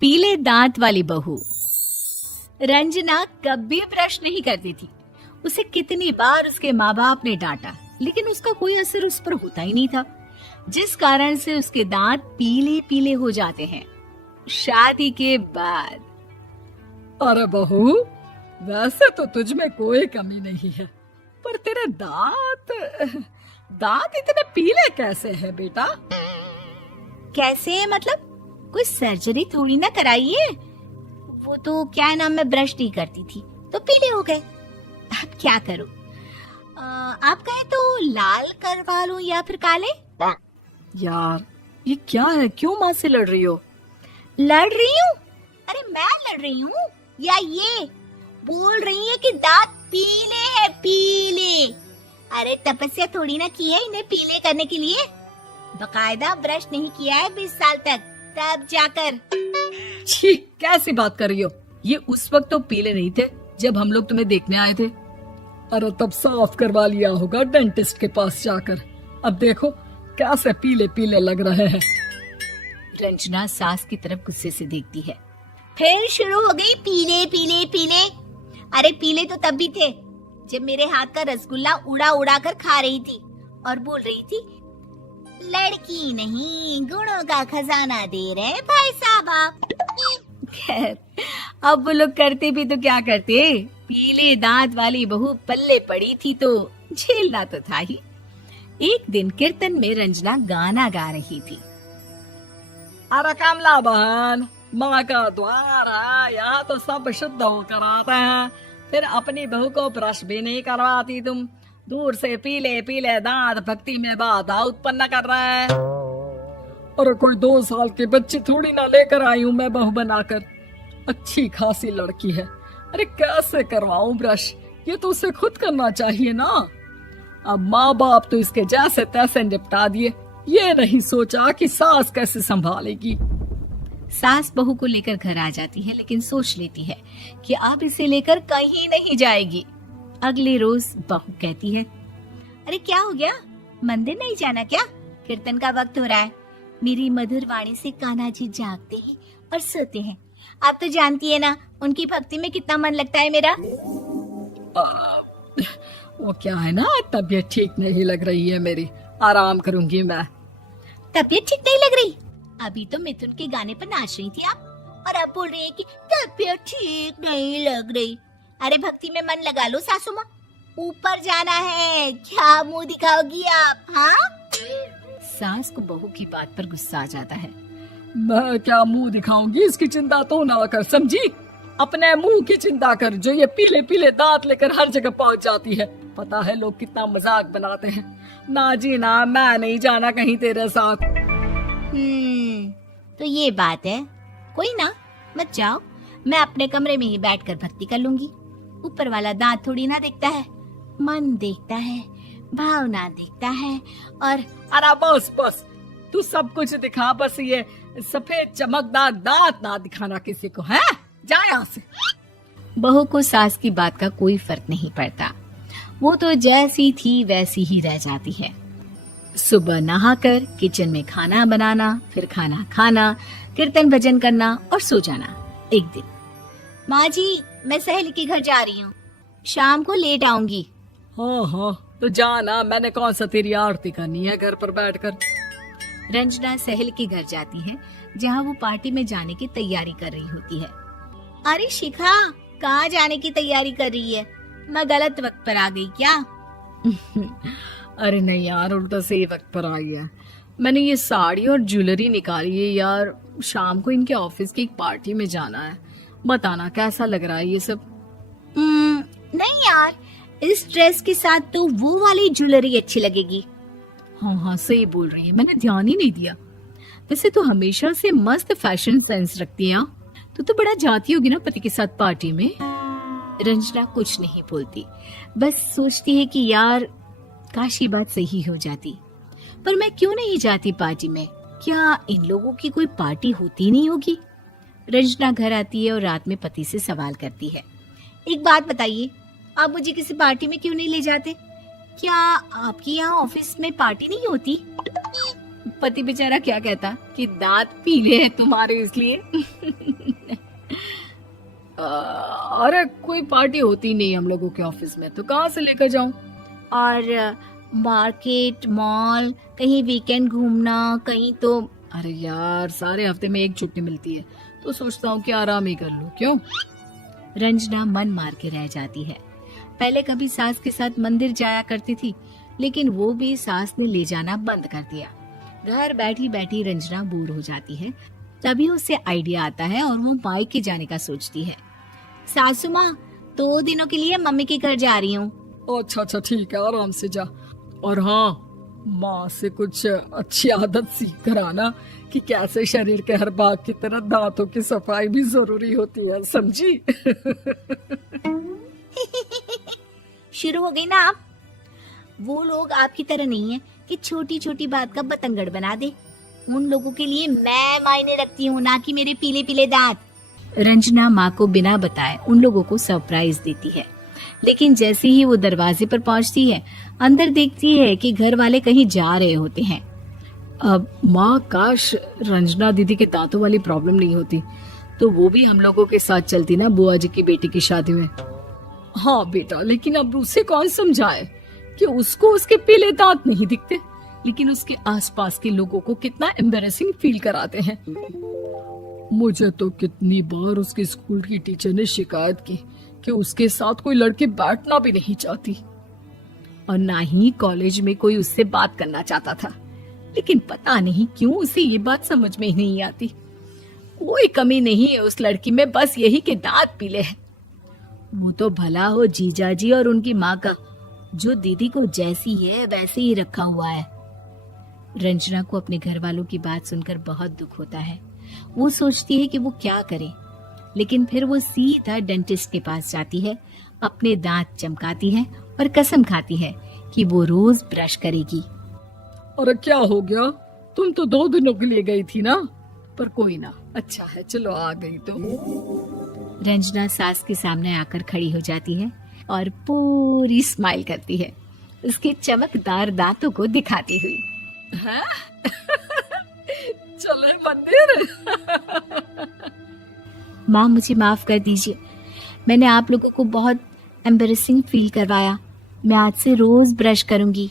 पीले दांत वाली बहू। रंजना कभी ब्रश नहीं करती थी। उसे कितनी बार उसके माँ बाप ने डांटा, लेकिन उसका कोई असर उस पर होता ही नहीं था, जिस कारण से उसके दांत पीले पीले हो जाते हैं। शादी के बाद अरे बहू, वैसे तो तुझ में कोई कमी नहीं है, पर तेरे दांत इतने पीले कैसे हैं बेटा? कैसे मतलब? कोई सर्जरी थोड़ी ना कराइए। वो तो क्या नाम, मैं ब्रश नहीं करती थी तो पीले हो गए। अब क्या करूं? आप कहे तो लाल करवा लूं या फिर काले? यार ये क्या है, क्यों माँ से लड़ रही हो? लड़ रही हूँ? अरे मैं लड़ रही हूँ या ये बोल रही है कि दांत पीले हैं, पीले। अरे तपस्या थोड़ी ना की है इन्हें पीले करने के लिए। बकायदा ब्रश नहीं किया है 20 साल तक, तब जाकर। छी, कैसी बात कर रही हो? ये उस वक्त तो पीले नहीं थे जब हम लोग तुम्हें देखने आए थे। अरे तब साफ करवा लिया होगा डेंटिस्ट के पास जाकर। अब देखो कैसे पीले पीले लग रहे हैं। रंजना सास की तरफ गुस्से से देखती है। फिर शुरू हो गई पीले पीले पीले। अरे पीले तो तब भी थे जब मेरे हाथ का रसगुल्ला उड़ा उड़ा कर खा रही थी और बोल रही थी, लड़की नहीं गुणों का खजाना दे रहे भाई साहब आप। खैर, अब वो लोग करते भी तो क्या करते, पीले दांत वाली बहू पल्ले पड़ी थी तो झेलना तो था ही। एक दिन कीर्तन में रंजना गाना गा रही थी। अरे कमला बहन, माँ का द्वार है, यहाँ तो सब शुद्ध होकर आते हैं, फिर अपनी बहू को ब्रश भी नहीं करवाती तुम। दूर से पीले पीले दांत भक्ति में बाधा उत्पन्न कर रहे हैं। अरे कोई 2 साल के बच्चे थोड़ी ना लेकर आई हूँ मैं बहू बनाकर। अच्छी खासी लड़की है, अरे कैसे करवाऊं ब्रश? ये तो उसे खुद करना चाहिए ना। अब माँ बाप तो इसके जैसे तैसे निपटा दिए, ये नहीं सोचा कि सास कैसे संभालेगी। सास बहू को लेकर घर आ जाती है, लेकिन सोच लेती है कि अब इसे लेकर कहीं नहीं जाएगी। अगले रोज बहू कहती है, अरे क्या हो गया, मंदिर नहीं जाना क्या? कीर्तन का वक्त हो रहा है। मेरी मधुर वाणी से कान्हा जी जागते हैं और सोते हैं। आप तो जानती है ना उनकी भक्ति में कितना मन लगता है मेरा। वो क्या है ना, तबीयत ठीक नहीं लग रही है मेरी, आराम करूंगी मैं। तबीयत ठीक नहीं लग रही? अभी तो मिथुन के गाने पर नाच रही थी आप, और अब बोल रही है कि तबीयत ठीक नहीं लग रही। अरे भक्ति में मन लगा लो सासू माँ, ऊपर जाना है, क्या मुंह दिखाओगी आप? हाँ? सास को बहू की बात पर गुस्सा आ जाता है। मैं क्या मुंह दिखाऊंगी, इसकी चिंता तो ना कर, समझी? अपने मुंह की चिंता कर, जो ये पीले पीले दांत लेकर हर जगह पहुंच जाती है। पता है लोग कितना मजाक बनाते हैं। ना जी ना, मैं नहीं जाना कहीं तेरे साथ। तो ये बात है। कोई ना, मत जाओ, मैं अपने कमरे में ही बैठकर भक्ति कर लूंगी। ऊपर वाला दांत थोड़ी ना देखता है, मन देखता है, भावना देखता है। और अरे बस बस, तू सब कुछ दिखा, बस ये सफेद चमकदार दांत ना दिखाना किसी को, है? जा यहाँ से। बहू को सास की बात का कोई फर्क नहीं पड़ता, वो तो जैसी थी वैसी ही रह जाती है। सुबह नहाकर किचन में खाना बनाना, फिर खाना खाना, कीर्तन भजन करना और सो जाना। एक दिन, माँ जी मैं सहेली के घर जा रही हूँ, शाम को लेट आऊंगी। हाँ हाँ तो जाना, मैंने कौन सा तेरी आरती करनी है घर पर बैठकर। रंजना सहेली के घर जाती है, जहाँ वो पार्टी में जाने की तैयारी कर रही होती है। अरे शिखा, कहाँ जाने की तैयारी कर रही है? मैं गलत वक्त पर आ गई क्या? अरे नहीं यार, उल्टा सही वक्त पर आ गया। मैंने ये साड़ी और ज्वेलरी निकाली है यार, शाम को इनके ऑफिस की एक पार्टी में जाना है। बताना कैसा लग रहा है ये सब? नहीं यार, इस ड्रेस के साथ तो वो वाली ज्वेलरी अच्छी लगेगी। हाँ हाँ सही बोल रही है, मैंने ध्यान ही नहीं दिया। वैसे तो हमेशा से मस्त फैशन सेंस रखती है। तो बड़ा जाती होगी ना पति के साथ पार्टी में। रंजना कुछ नहीं बोलती, बस सोचती है कि यार काश ये बात सही हो जाती। पर मैं क्यों नहीं जाती पार्टी में? क्या इन लोगों की कोई पार्टी होती नहीं होगी? रंजना घर आती है और रात में पति से सवाल करती है, एक बात बताइए, आप मुझे किसी पार्टी में क्यों नहीं ले जाते? क्या आपकी यहाँ ऑफिस में पार्टी नहीं होती? पति बेचारा क्या कहता कि दांत पीले हैं तुम्हारे इसलिए। अरे कोई पार्टी होती नहीं हम लोगों के ऑफिस में, तो कहाँ से लेकर जाऊं? और मार्केट, मॉल, कहीं वीकेंड घूमना, कहीं तो। अरे यार, सारे हफ्ते में एक छुट्टी मिलती है, तो सोचता हूँ कि आराम ही कर लूं। क्यों? रंजना मन मार के रह जाती है। पहले कभी सास के साथ मंदिर जाया करती थी, लेकिन वो भी सास ने ले जाना बंद कर दिया। घर बैठी बैठी रंजना बोर हो जाती है। तभी उसे आइडिया आता है और वो मायके जाने का सोचती है। सासू माँ, 2 दिनों के लिए मम्मी के घर जा रही हूँ। अच्छा अच्छा ठीक है, आराम से जा। और हाँ, माँ से कुछ अच्छी आदत सीख कर आना कि कैसे शरीर के हर भाग की तरह दांतों की सफाई भी जरूरी होती है, समझी? शुरू हो गई ना आप। वो लोग आपकी तरह नहीं है कि छोटी छोटी बात का बतंगड़ बना दे। उन लोगों के लिए मैं मायने रखती हूँ, ना कि मेरे पीले पीले दांत। रंजना माँ को बिना बताए उन लोगों को सरप्राइज देती है, लेकिन जैसे ही वो दरवाजे पर पहुंचती है, अंदर देखती है कि घर वाले कहीं जा रहे होते हैं। अब माँ, काश रंजना दीदी के दांतों वाली प्रॉब्लम नहीं होती, तो वो भी हम लोगों के साथ चलती ना बुआ जी की बेटी की शादी में। हाँ बेटा, लेकिन अब उसे कौन समझाए कि उसको उसके पीले दांत नहीं दिखते, लेकिन उसके आसपास के लोगों को कितना एम्बैरेसिंग फील कराते हैं। मुझे तो कितनी बार उसके स्कूल की टीचर ने शिकायत की कि उसके साथ कोई लड़की बैठना भी नहीं चाहती, और ना ही कॉलेज में कोई उससे बात करना चाहता था। लेकिन पता नहीं क्यों उसे ये बात समझ में ही नहीं आती। कोई कमी नहीं है उस लड़की में, बस यही कि दांत पीले हैं। वो तो भला हो जीजा जी और उनकी माँ का, जो दीदी को जैसी है वैसे ही रखा हुआ है। रंजना को अपने घर वालों की बात सुनकर बहुत दुख होता है। वो सोचती है कि वो क्या करे, लेकिन फिर वो सीधा डेंटिस्ट के पास जाती है, अपने दांत चमकाती है और कसम खाती है कि वो रोज ब्रश करेगी। अरे क्या हो गया? तुम तो 2 दिनों के लिए गई थी ना, पर कोई ना, अच्छा है, चलो आ गई तो। रंजना सास के सामने आकर खड़ी हो जाती है और पूरी स्माइल करती है, उसके चमकदार दांतों को दिखाती हुई। हैं? चले मंदिर? माँ, मुझे माफ कर दीजिए, मैंने आप लोगों को बहुत एम्बैरेसिंग फील करवाया। मैं आज से रोज ब्रश करूंगी।